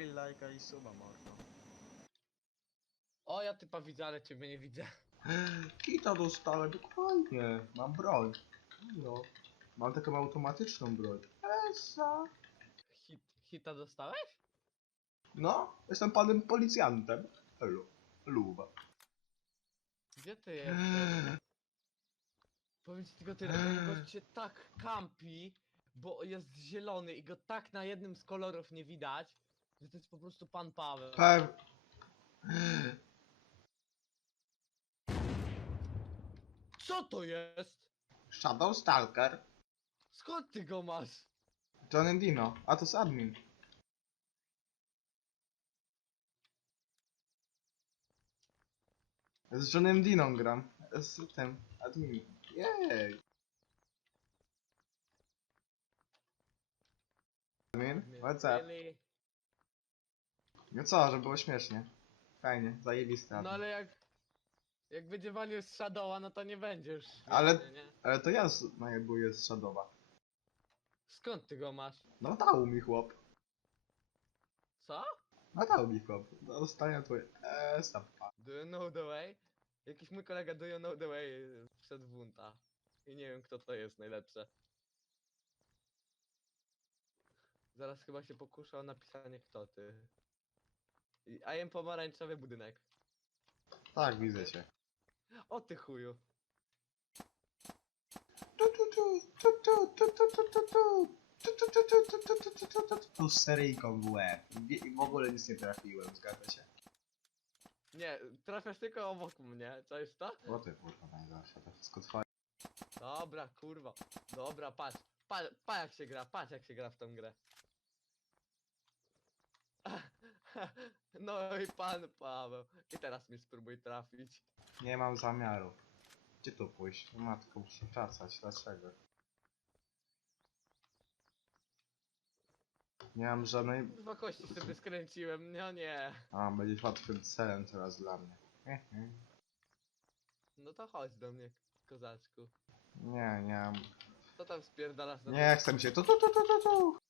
Daj lajka i suba mordo. O, ja typa widzę, ale ciebie nie widzę. Kita dostałem, dokładnie. Mam broń. No. Mam taką automatyczną broń. Esa. Hit, hita dostałeś? No, jestem panem policjantem. Hello. Luba. Gdzie ty jesteś? Powiem ci tylko tyle, ten gość się tak kampi, bo jest zielony i go tak na jednym z kolorów nie widać, że to jest po prostu pan Paweł. Pew... Co to jest? Shadow Stalker. Skąd ty go masz? John Dino. A to jest admin. Z Johnem Diną gram. Z tym, admin. Jej. Admin, what's up? Really? No co, żeby było śmiesznie. Fajnie, zajebiste No ale jak... Jak będzie walił z Shadowa, no to nie będziesz. Ale- Nie? Ale to ja z- najebuję z Shadowa. Skąd ty go masz? No dał mi chłop. Co? No dał mi chłop. Dostanie twój... Eee, stapa. Do you know the way? Jakiś mój kolega do you know the way wszedł w bunta. I nie wiem kto to jest najlepsze. Zaraz chyba się pokuszę o napisanie kto ty. A jem pomarańczowy budynek. Tak, widzę cię. O ty chuju. Tu z seryjką w łeb. Wie- W ogóle nic nie trafiłem, zgadza się. Nie, trafiasz tylko obok mnie, cześć to? O ty kurwa najgorsza, to wszystko twoje. Dobra, kurwa. Dobra, patrz. Pa, pa jak się gra, patrz jak się gra w tą grę. No i pan Paweł. I teraz mnie spróbuj trafić. Nie mam zamiaru. Gdzie tu pójść? Matko, muszę wracać, dlaczego? Nie mam żadnej... Dwa kości sobie skręciłem, no nie. A, będzie łatwym celem teraz dla mnie. No to chodź do mnie, kozaczku. Nie, nie mam... Co tam spierdalasz na Nie chcę mi się tu, tu, tu, tu, tu, tu.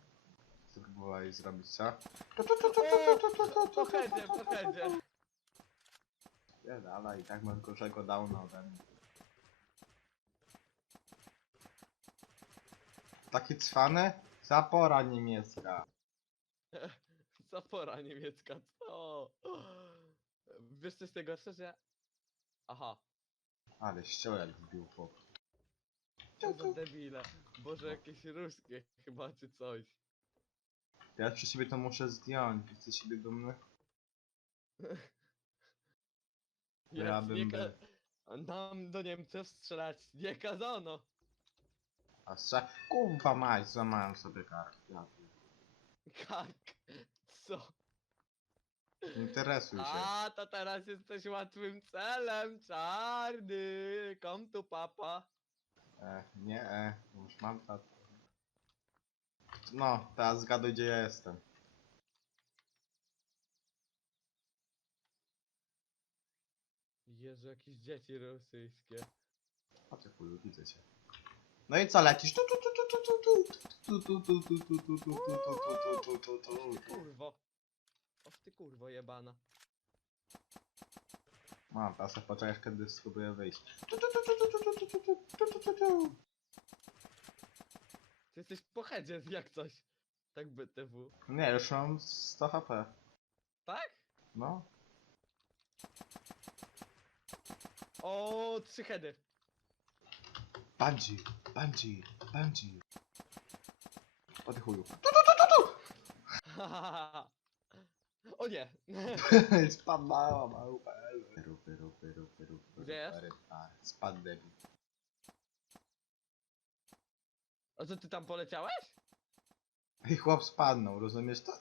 Co próbowałeś zrobić, co? Tu, headzie. Nie, dalej, i tak mam gorszego downa ode mnie. Taki cwany? Zapora niemiecka. Zapora niemiecka, co? Wiesz co z tego gorsze, że... Aha, Ale ściął jak wbił chłop. co za debile. Boże, jakieś ruskie chyba, czy coś. Ja przy siebie to muszę zdjąć. Jesteś siebie dumny? Ja bym nie był. ka- Nam do Niemców strzelać nie kazano. A strza... Kurwa mać, złamałem sobie kark. Ja pier-? Co? Nie interesuj się. A, to teraz jesteś łatwym celem, czarny. Come tu, papa. E, nie, e, już mam tak. No, teraz zgaduj gdzie ja jestem. Jezu, jakieś dzieci rosyjskie. O ty chuju, widzę cię. No i co, lecisz? Tu, tu, tu, tu, tu, tu, tu, tu, tu, tu, tu, tu, tu, tu, tu, tu, tu, tu, tu, tu. kurwo. Oż ty kurwo jebana. No, teraz poczekasz kiedy spróbuję wyjść. Tu, tu, tu, tu, tu, tu, tu, tu, tu, tu, tu, tu. Ty jesteś po headzie, jak coś. Tak BTW. Nie, już mam 100 HP. Tak? No. O, trzy heady. Bungee, bungee, bungee. O ty chuju. o nie. Spadła małpa. Peru, peru, peru, peru, peru, Gdzie jest? peru, Spadł debil. A co ty tam poleciałeś? I chłop spadnął, rozumiesz to?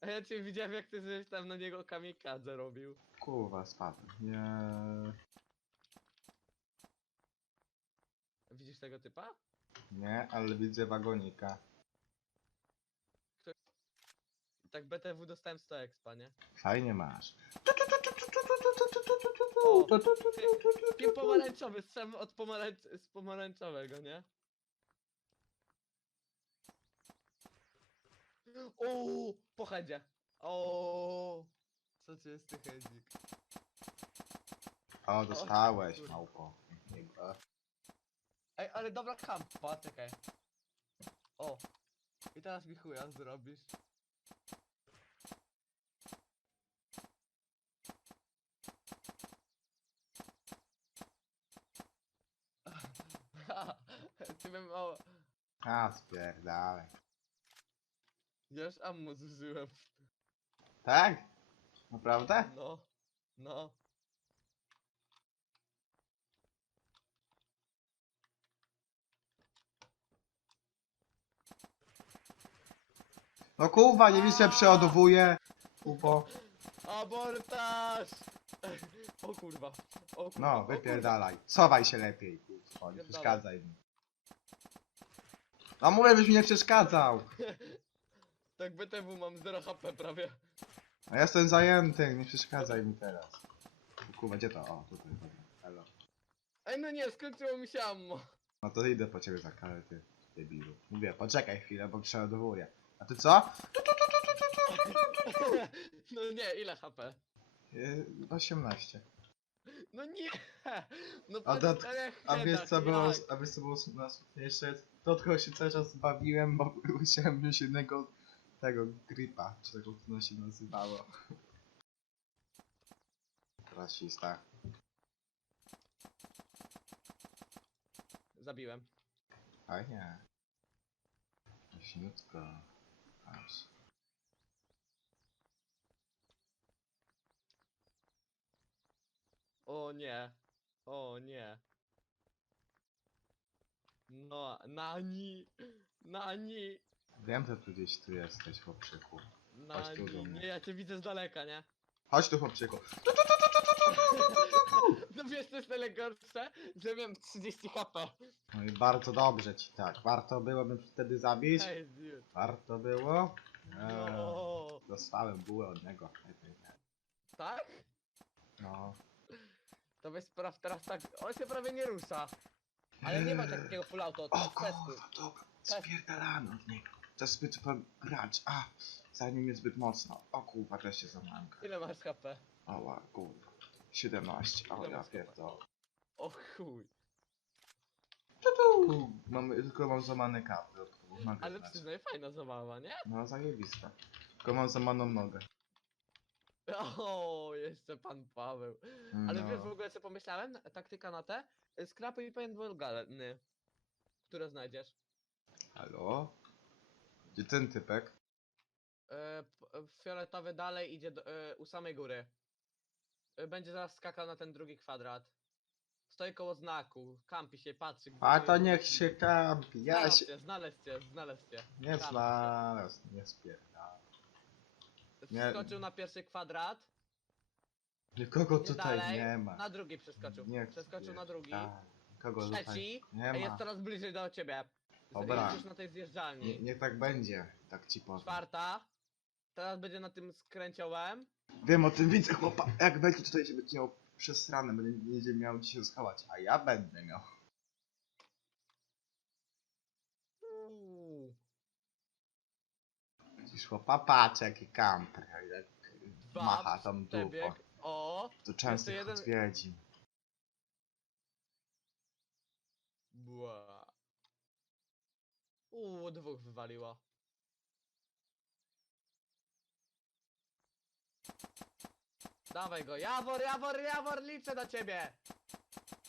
A ja cię widziałem jak ty żeś tam na niego kamikadze robił. Kurwa, spadł. Nie. Widzisz tego typa? Nie, ale widzę wagonika. Tak BTW dostałem 100 expa, nie? Fajnie masz. O, pomarańczowy, strzem od pomarańcz z pomarańczowego, nie? O, po headzie. O, co ci jest ty hedzik? O, dostałeś, małpo. Ej, ale dobra kampa, czekaj. O, i teraz mi chuja zrobisz. Ty bym o... A, spierdalaj. Ja już ammo zużyłem. Tak? Naprawdę? No, no. No kurwa, nie widzę, przeładowuję. Kupo. Abortaż! O kurwa. O kurwa. No, o wypierdalaj. Sowaj się lepiej, kurwa, nie przeszkadzaj mi. No mówię, byś mi nie przeszkadzał. Tak BTW mam 0 HP prawie. No jestem zajęty, nie przeszkadzaj mi teraz. Kurwa, gdzie to? O, tutaj, dobra. Halo. Ej no nie, skończyło mi się ammo. No to idę po ciebie za karę, ty debilu. Mówię, poczekaj chwilę, bo przeładowuję. A ty co? No nie, ile HP? Yy, 18. No nie! No A, ale A wiesz co było, a wiesz co było najsmutniejsze? To tylko się cały czas bawiłem, bo musiałem wziąć jednego tego gripa, czy tego to się nazywało. Rasista. Zabiłem. Fajnie. Jaśniutko. Aż. O nie. O nie. No, nani. Nani. Wiem, że tu gdzieś tu jesteś, chłopczyku. Chodź tu do Nani. mnie. Nie, ja cię widzę z daleka, nie? Chodź tu, chłopczyku. No wiesz, to jest najgorsze, że miałem 30 HP. No i bardzo dobrze ci tak. Warto było mnie wtedy zabić? Ej, dude. Warto było? Eee, No. dostałem bułę od niego. Tak? No. To weź spraw teraz tak. On się prawie nie rusza. Ale nie ma takiego full auto, to O jest testu. kurwa, dobra. Spierdalamy od niego. To jest zbyt gracz. A, mnie zbyt mocno. O kurwa, też się zamałem. Ile masz HP? Oła, kurwa. 17. O, Ile ja masz pierdolę. O chuj. Tu, Mamy, tylko mam kubów. Mogę Ale przyznaj, fajna zabawa, nie? No, zajebista. Tylko mam złamaną nogę. O, jeszcze pan Paweł. Ale no. wiesz, w ogóle co pomyślałem? Taktyka na te? Skrapy i paintball galeny. Które znajdziesz? Halo? Gdzie ten typek? E, p- fioletowy dalej idzie do, e, u samej góry. E, będzie zaraz skakał na ten drugi kwadrat. Stoi koło znaku, kampi się, patrzy. A to niech się kampi. Ja Znalazł się... cię, znalazł cię, znalazł cię. Nie Kampi się. znalazł, nie spierdam. Nie- Wskoczył na pierwszy kwadrat. Nikogo tutaj dalej, nie ma. Na drugi przeskoczył. Nie Przeskoczył na drugi. spierdam. Kogo Trzeci. tutaj nie Ej, ma. jest coraz bliżej do ciebie. Dobra. Już na tej Nie, zjeżdżalni. niech tak będzie, tak ci powiem. Czwarta. Teraz będzie na tym skręciołem. Wiem o tym, widzę chłopa. Jak będzie tutaj się będzie miał przesrane, będzie, będzie miał gdzie się schować, a ja będę miał. Widzisz chłopa, patrz jaki kamper, jak Dwa, macha tam dupą. przebieg. O. To częstych jeden- odwiedzin. Bła. Uuu, dwóch wywaliło. Dawaj go, Jawor, Jawor, Jawor, liczę do ciebie!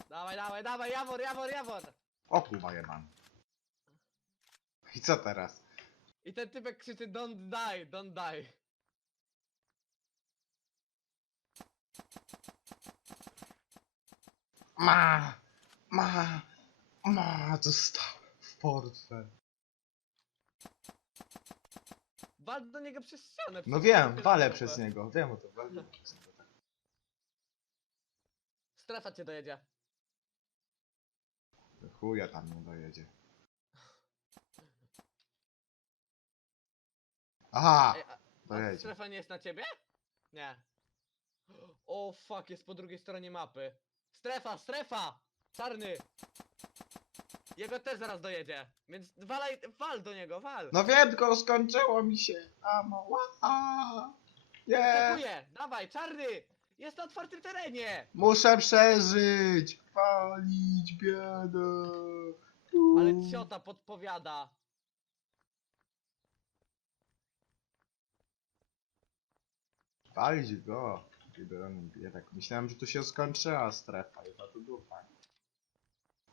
Dawaj, dawaj, dawaj, Jawor, Jawor, Jawor! O kurwa jeban. I co teraz? I ten typek krzyczy don't die, don't die. Ma! Ma! Ma, dostałem w portfel. Wal do niego przez ścianę. No przez wiem, ścianę, walę przez niego, wiem o to, walę przez niego. tak. Strefa cię dojedzie. Chuja tam nie dojedzie. Aha! Ej, a, a Dojedzie. strefa nie jest na ciebie? Nie. O fuck, jest po drugiej stronie mapy. Strefa, strefa! Czarny! Jego też zaraz dojedzie, więc walaj, wal do niego, wal! No wiem, tylko skończyło mi się. Amo, ła, Nie! Dawaj, czarny! Jest na otwartym terenie! Muszę przeżyć! Palić biedę! Tu. Ale ciota podpowiada. Palić go! Biedony biedak. Myślałem, że tu się skończyła strefa to tu dupa.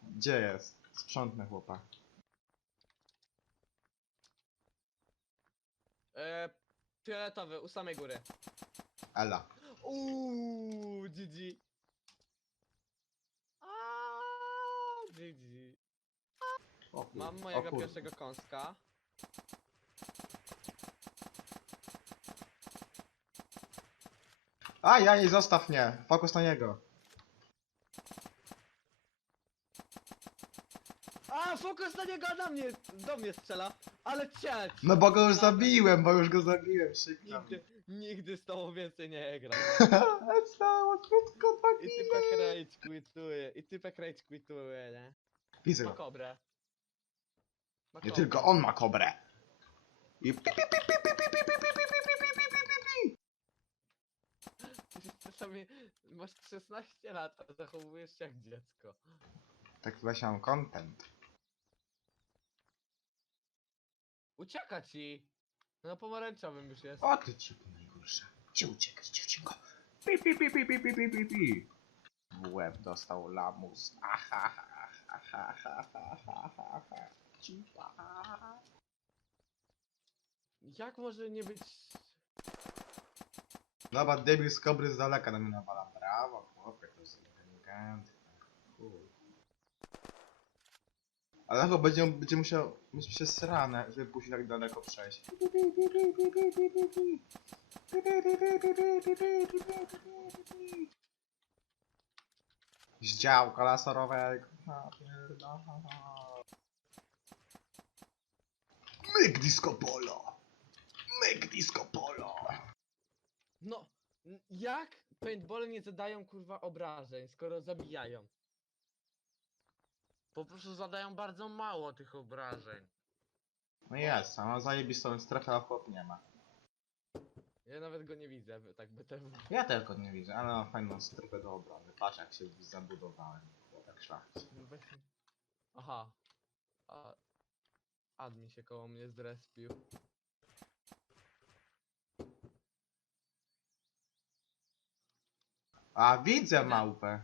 Gdzie jest? Sprzątnę chłopa. E, fioletowy, u samej góry. Ela. Uuu, GG. Aaaa, GG. O kur- Mam o mojego pierwszego kąska. A, ja jej zostaw mnie. Fokus na niego. A, fokus na niego, na mnie, do mnie strzela. Ale ciać! No bo go już zabiłem, bo już go zabiłem, szybko. Nigdy, nigdy z tobą więcej nie gram. Stało, krótko I typek tak rage quituje, i typek rage quituje, nie? Widzę Ma go. kobrę. Ma Nie tylko on ma kobrę. I pi, pi, pi, pi, Masz 16 lat, a zachowujesz się jak dziecko. Tak mam content. Ucieka ci! No pomarańczowym już jest. O ty ciuku najgorsza. Gdzie uciekać dziewczynko? Pi, pi, pi, pi, pi, pi, pi, pi, pi. W łeb dostał lamus. Aha, ha, ha, ha, ha, ha, ha, ha, ha. Cipa. Jak może nie być... Dobra, debil z kobry z daleka na mnie nawala. Brawo, chłopie, to jest inteligentne. Chuj. Ale chyba będzie, będzie musiał mieć przesrane, żeby później tak daleko przejść. Z działka laserowego. Pierdolę. Myk disco polo! Myk disco polo! No, jak paintball nie zadają kurwa obrażeń, skoro zabijają? Po prostu zadają bardzo mało tych obrażeń. No jest, a ma zajebistą strefę, a chłop nie ma. Ja nawet go nie widzę, by- tak by te... Ja tylko nie widzę, ale mam fajną strefę do obrony. Patrz jak się zabudowałem. Chłopak szlachcic. Weź- Aha. A... Admin się koło mnie zrespił. A widzę małpę.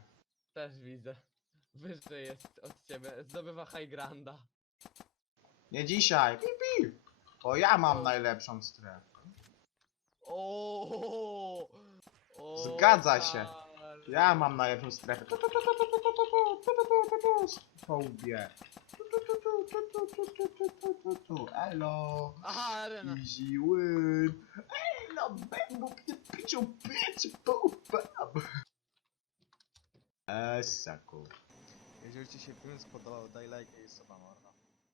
Też widzę. Wyżej jest od ciebie. Zdobywa high granda. Nie dzisiaj. Pi, pi. Bo ja mam najlepszą strefę. O, o, Zgadza się. Ja mam najlepszą strefę. Hołbie. Elo. Aha, arena. Easy win. Elo, bębuk, ty piciu, piciu, pupam. Esaku. Jeżeli ci się film spodobał, daj lajka i suba, morda.